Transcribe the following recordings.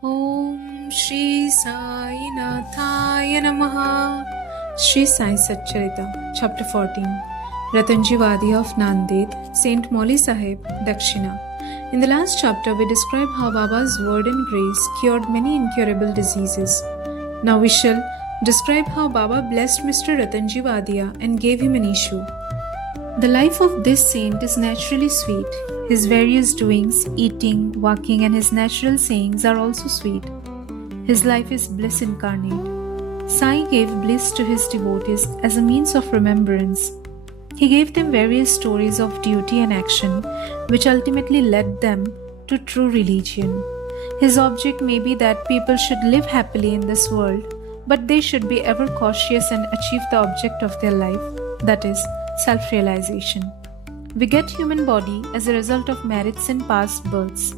Om Shri Sai Nathaya Namaha. Shri Sai Satcharitra, Chapter 14. Ratanji Vadi of Nanded, Saint Molly Sahib, Dakshina. In the last chapter, we describe how Baba's word and grace cured many incurable diseases. Now we shall describe how Baba blessed Mr. Ratanji Vadia and gave him an issue. The life of this saint is naturally sweet. His various doings, eating, walking, and his natural sayings are also sweet. His life is bliss incarnate. Sai gave bliss to his devotees as a means of remembrance. He gave them various stories of duty and action, which ultimately led them to true religion. His object may be that people should live happily in this world, but they should be ever cautious and achieve the object of their life, that is, self-realization. We get human body as a result of merits in past births,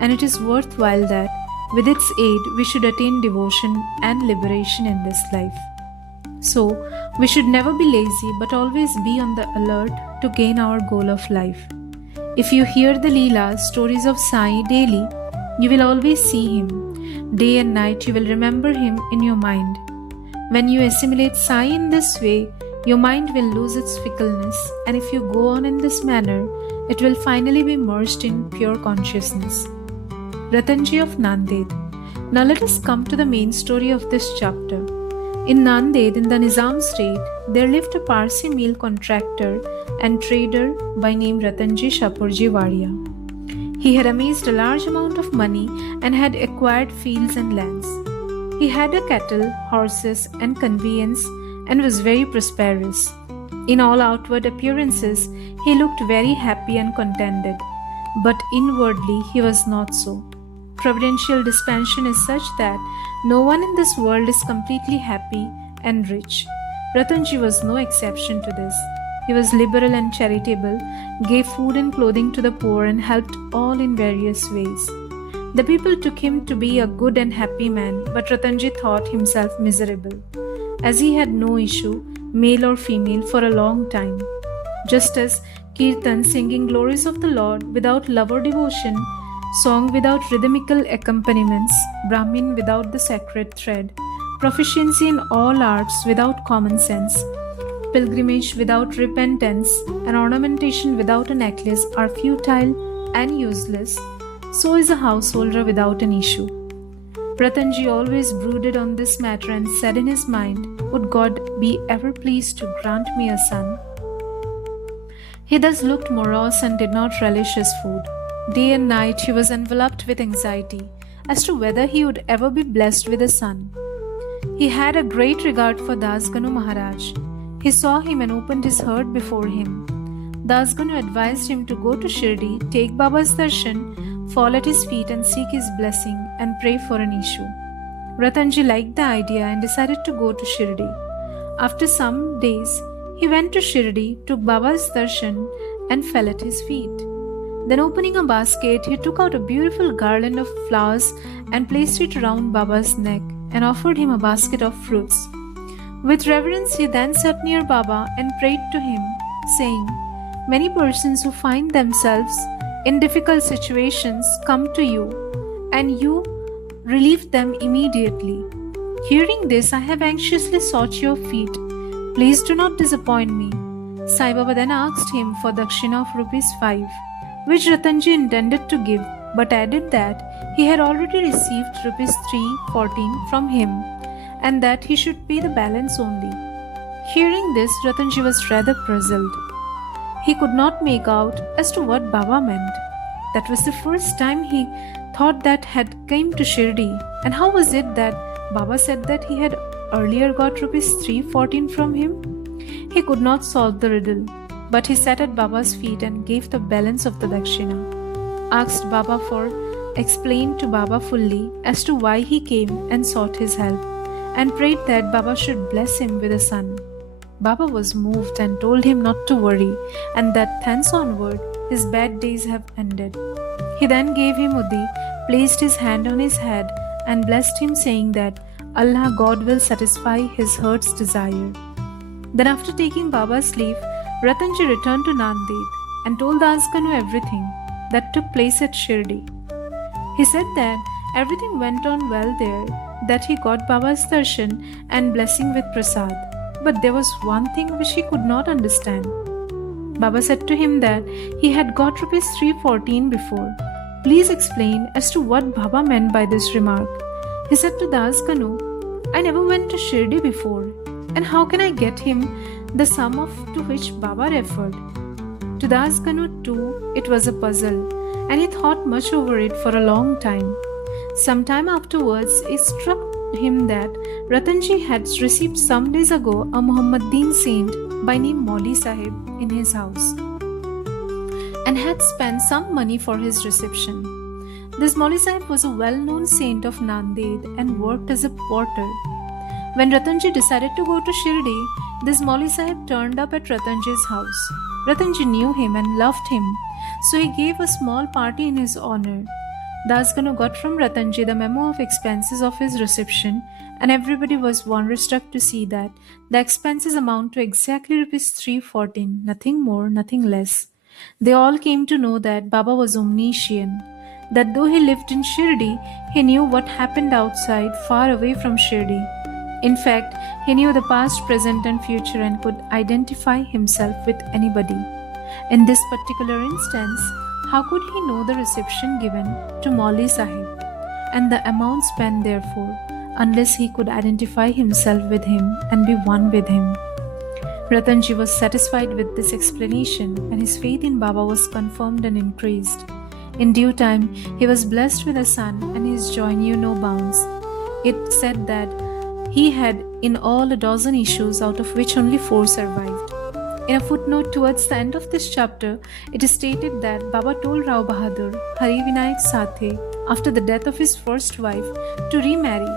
and it is worthwhile that, with its aid, we should attain devotion and liberation in this life. So, we should never be lazy but always be on the alert to gain our goal of life. If you hear the Leela stories of Sai daily, you will always see him. Day and night you will remember him in your mind. When you assimilate Sai in this way, your mind will lose its fickleness, and if you go on in this manner, it will finally be merged in pure consciousness. Ratanji of Nanded. Now let us come to the main story of this chapter. In Nanded, in the Nizam state, there lived a Parsi meal contractor and trader by name Ratanji Shapurji Vadia. He had amassed a large amount of money and had acquired fields and lands. He had a cattle, horses, and conveyance and was very prosperous. In all outward appearances, he looked very happy and contented, but inwardly he was not so. Providential dispensation is such that no one in this world is completely happy and rich. Ratanji was no exception to this. He was liberal and charitable, gave food and clothing to the poor, and helped all in various ways. The people took him to be a good and happy man, but Ratanji thought himself miserable, as he had no issue, male or female, for a long time. Just as Kirtan, singing glories of the Lord without love or devotion, song without rhythmical accompaniments, Brahmin without the sacred thread, proficiency in all arts without common sense, pilgrimage without repentance, and ornamentation without a necklace are futile and useless, so is a householder without an issue. Ratanji always brooded on this matter and said in his mind, "Would God be ever pleased to grant me a son?" He thus looked morose and did not relish his food. Day and night he was enveloped with anxiety as to whether he would ever be blessed with a son. He had a great regard for Dasganu Maharaj. He saw him and opened his heart before him. Dasganu advised him to go to Shirdi, take Baba's darshan, fall at his feet and seek his blessing and pray for an issue. Ratanji liked the idea and decided to go to Shirdi. After some days, he went to Shirdi, took Baba's darshan and fell at his feet. Then opening a basket, he took out a beautiful garland of flowers and placed it around Baba's neck and offered him a basket of fruits. With reverence, he then sat near Baba and prayed to him, saying, "Many persons who find themselves in difficult situations come to you, and you relieve them immediately. Hearing this, I have anxiously sought your feet. Please do not disappoint me." Sai Baba then asked him for dakshina of ₹5, which Ratanji intended to give, but added that he had already received ₹314 from him, and that he should pay the balance only. Hearing this, Ratanji was rather puzzled. He could not make out as to what Baba meant. That was the first time he thought that had come to Shirdi, and how was it that Baba said that he had earlier got ₹314 from him? He could not solve the riddle, but he sat at Baba's feet and gave the balance of the dakshina, asked Baba for, explained to Baba fully as to why he came and sought his help, and prayed that Baba should bless him with a son. Baba was moved and told him not to worry, and that thence onward his bad days have ended. He then gave him Udi, placed his hand on his head, and blessed him, saying that Allah God will satisfy his heart's desire. Then after taking Baba's leave, Ratanji returned to Nanded and told Dasganu everything that took place at Shirdi. He said that Everything went on well there, that he got Baba's darshan and blessing with prasad. But there was one thing which he could not understand. Baba said to him that he had got rupees 314 before. Please explain as to what Baba meant by this remark. He said to Das Kanu, I never went to Shirdi before, and how can I get him the sum of to which Baba referred? To Das Kanu too, it was a puzzle, and he thought much over it for a long time. Sometime afterwards, it struck him that Ratanji had received some days ago a Muhammadan saint by name Mauli Sahib in his house, and had spent some money for his reception. This Mauli Sahib was a well-known saint of Nanded and worked as a porter. When Ratanji decided to go to Shirdi, this Mauli Sahib turned up at Ratanji's house. Ratanji knew him and loved him, so he gave a small party in his honor. Das Kanu got from Ratanji the memo of expenses of his reception, and everybody was wonderstruck to see that the expenses amount to exactly rupees 314, nothing more, nothing less. They all came to know that Baba was omniscient, that though he lived in Shirdi, he knew what happened outside, far away from Shirdi. In fact, he knew the past, present and future and could identify himself with anybody. In this particular instance, how could he know the reception given to Mauli Sahib and the amount spent therefore, unless he could identify himself with him and be one with him? Ratanji was satisfied with this explanation, and his faith in Baba was confirmed and increased. In due time, he was blessed with a son, and his joy knew no bounds. It said that he had in all a dozen issues, out of which only 4 survived. In a footnote towards the end of this chapter, it is stated that Baba told Rao Bahadur, Hari Vinayak Sathe, after the death of his first wife, to remarry,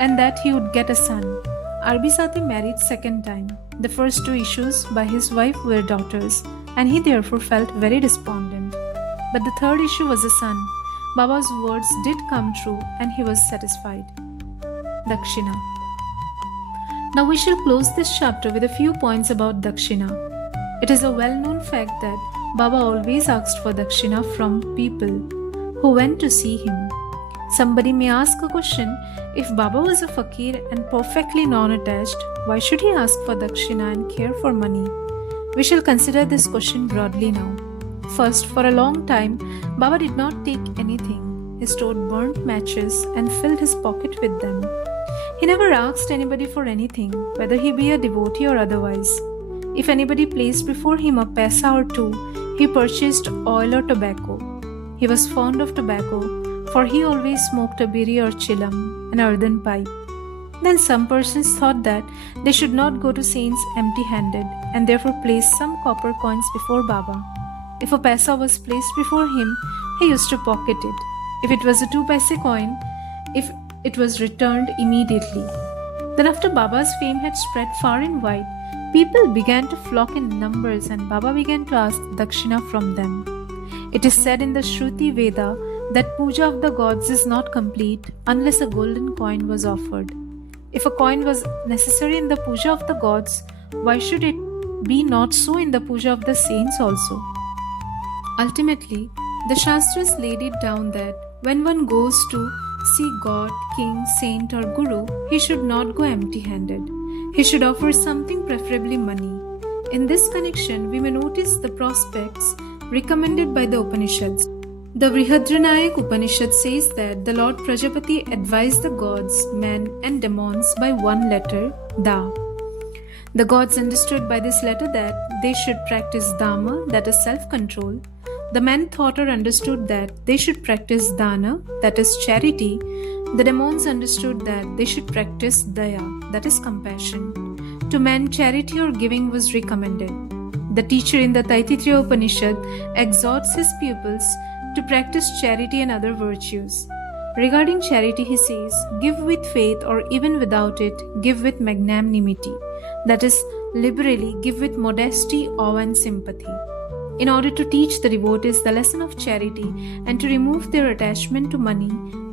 and that he would get a son. Arbi Sathe married second time. The first 2 issues by his wife were daughters, and he therefore felt very despondent. But the third issue was a son. Baba's words did come true, and he was satisfied. Dakshina. Now we shall close this chapter with a few points about Dakshina. It is a well-known fact that Baba always asked for Dakshina from people who went to see him. Somebody may ask a question, if Baba was a fakir and perfectly non-attached, why should he ask for Dakshina and care for money? We shall consider this question broadly now. First, for a long time, Baba did not take anything. He stored burnt matches and filled his pocket with them. He never asked anybody for anything, whether he be a devotee or otherwise. If anybody placed before him a paisa or 2, he purchased oil or tobacco. He was fond of tobacco, for he always smoked a biri or chilam, an earthen pipe. Then some persons thought that they should not go to saints empty-handed, and therefore placed some copper coins before Baba. If a paisa was placed before him, he used to pocket it. If it was a 2 paise coin, it was returned immediately. Then after Baba's fame had spread far and wide, people began to flock in numbers, and Baba began to ask Dakshina from them. It is said in the Shruti Veda that puja of the gods is not complete unless a golden coin was offered. If a coin was necessary in the puja of the gods, why should it be not so in the puja of the saints also? Ultimately, the Shastras laid it down that when one goes to see God, king, saint or guru, he should not go empty-handed. He should offer something, preferably money. In this connection, we may notice the prospects recommended by the Upanishads. The Brihadranayaka Upanishad says that the Lord Prajapati advised the gods, men and demons by one letter, Da. The gods understood by this letter that they should practice Dhamma, that is self-control. The men thought or understood that they should practice Dana, that is charity. The demons understood that they should practice Daya, that is compassion. To men, charity or giving was recommended. The teacher in the Taittiriya Upanishad exhorts his pupils to practice charity and other virtues. Regarding charity, he says, give with faith or even without it, give with magnanimity. That is, liberally, give with modesty, awe and sympathy. In order to teach the devotees the lesson of charity and to remove their attachment to money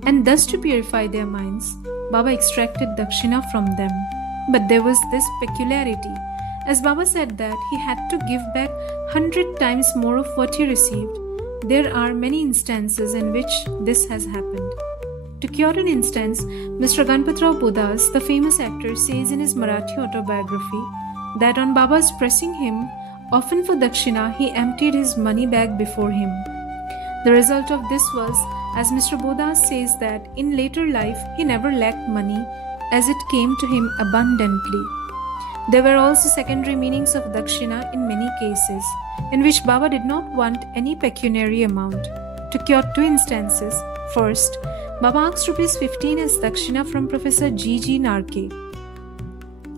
and thus to purify their minds, Baba extracted Dakshina from them. But there was this peculiarity. As Baba said that he had to give back 100 times more of what he received, there are many instances in which this has happened. To cure an instance, Mr. Ganpatrao Bodas, the famous actor, says in his Marathi autobiography that on Baba's pressing him often for dakshina, he emptied his money bag before him. The result of this was, as Mr. Bodas says, that in later life he never lacked money as it came to him abundantly. There were also secondary meanings of dakshina in many cases, in which Baba did not want any pecuniary amount. To cure two instances, first, Baba asked Rs 15 as dakshina from Professor G. Narke,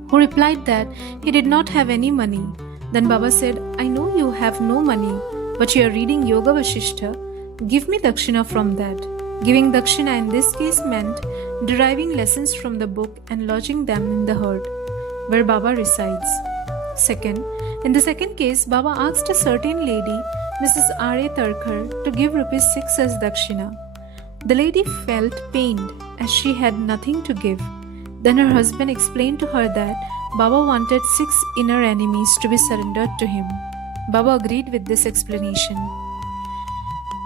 who replied that he did not have any money. Then Baba said, I know you have no money, but you are reading Yoga Vasishtha. Give me dakshina from that. Giving dakshina in this case meant deriving lessons from the book and lodging them in the herd, where Baba resides. Second, in the second case, Baba asked a certain lady, Mrs. R.A. Tarkar, to give Rs 6 as dakshina. The lady felt pained as she had nothing to give. Then her husband explained to her that Baba wanted 6 inner enemies to be surrendered to him. Baba agreed with this explanation.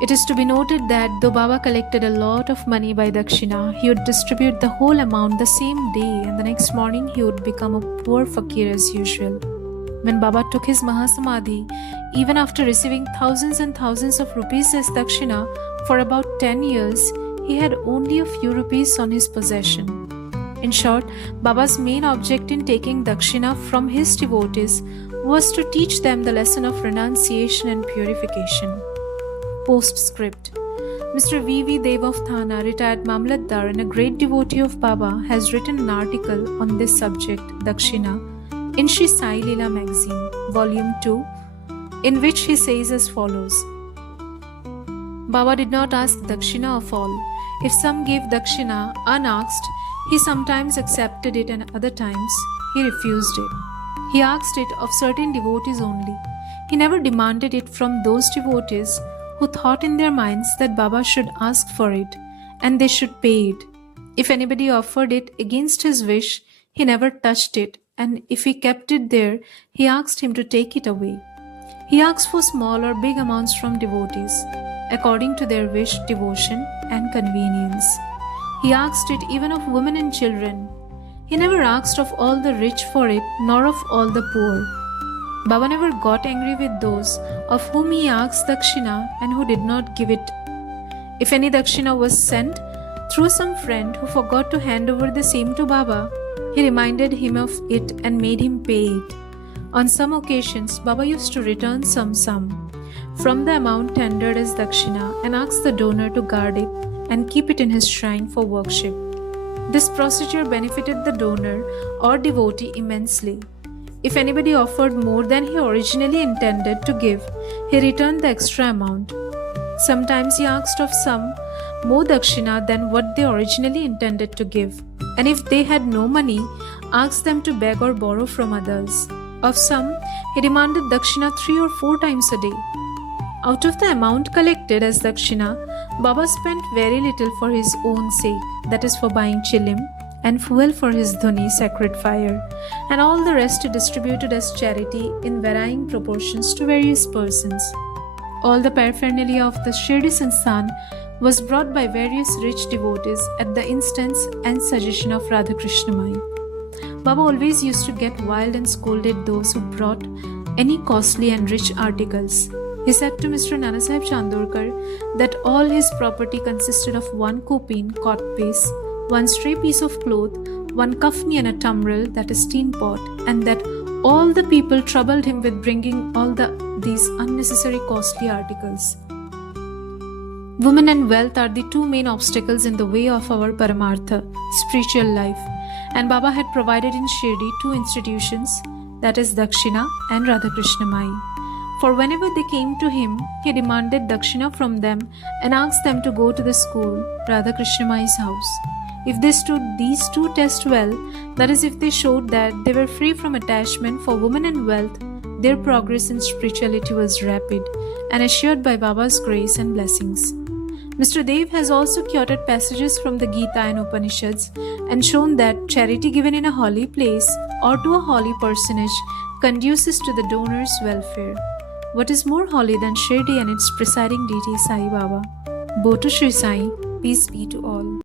It is to be noted that though Baba collected a lot of money by dakshina, he would distribute the whole amount the same day, and the next morning he would become a poor fakir as usual. When Baba took his Mahasamadhi, even after receiving thousands and thousands of rupees as dakshina for about 10 years, he had only a few rupees on his possession. In short, Baba's main object in taking dakshina from his devotees was to teach them the lesson of renunciation and purification. Postscript. Mr. V.V. Dev of Thana, retired Mamlatdar and a great devotee of Baba, has written an article on this subject, dakshina, in Shri Sai Leela magazine, volume 2, in which he says as follows. Baba did not ask dakshina of all. If some gave dakshina unasked, he sometimes accepted it and other times he refused it. He asked it of certain devotees only. He never demanded it from those devotees who thought in their minds that Baba should ask for it and they should pay it. If anybody offered it against his wish, he never touched it, and if he kept it there, he asked him to take it away. He asked for small or big amounts from devotees, according to their wish, devotion, and convenience. He asked it even of women and children. He never asked of all the rich for it, nor of all the poor. Baba never got angry with those of whom he asked dakshina and who did not give it. If any dakshina was sent through some friend who forgot to hand over the same to Baba, he reminded him of it and made him pay it. On some occasions, Baba used to return some sum from the amount tendered as dakshina and ask the donor to guard it and keep it in his shrine for worship. This procedure benefited the donor or devotee immensely. If anybody offered more than he originally intended to give, he returned the extra amount. Sometimes he asked of some more dakshina than what they originally intended to give, and if they had no money, asked them to beg or borrow from others. Of some, he demanded dakshina 3 or 4 times a day. Out of the amount collected as dakshina, Baba spent very little for his own sake, that is for buying chilim and fuel for his dhuni, sacred fire, and all the rest he distributed as charity in varying proportions to various persons. All the paraphernalia of the Shri Sansthan was brought by various rich devotees at the instance and suggestion of Radhakrishna Mai. Baba always used to get wild and scolded those who brought any costly and rich articles. He said to Mr. Nanasaheb Chandorkar that all his property consisted of 1 kopeen, cot piece, 1 stray piece of cloth, 1 kafni and a tumbril, that is tin pot, and that all the people troubled him with bringing all these unnecessary costly articles. Women and wealth are the 2 main obstacles in the way of our Paramartha, spiritual life, and Baba had provided in Shirdi 2 institutions, that is Dakshina and Radhakrishna Mai. For whenever they came to him, he demanded dakshina from them and asked them to go to the school, Radhakrishna Mai's house. If they stood these 2 tests well, that is, if they showed that they were free from attachment for women and wealth, their progress in spirituality was rapid and assured by Baba's grace and blessings. Mr. Dev has also quoted passages from the Gita and Upanishads and shown that charity given in a holy place or to a holy personage conduces to the donor's welfare. What is more holy than Shirdi and its presiding deity Sai Baba? Boto Shri Sai, peace be to all.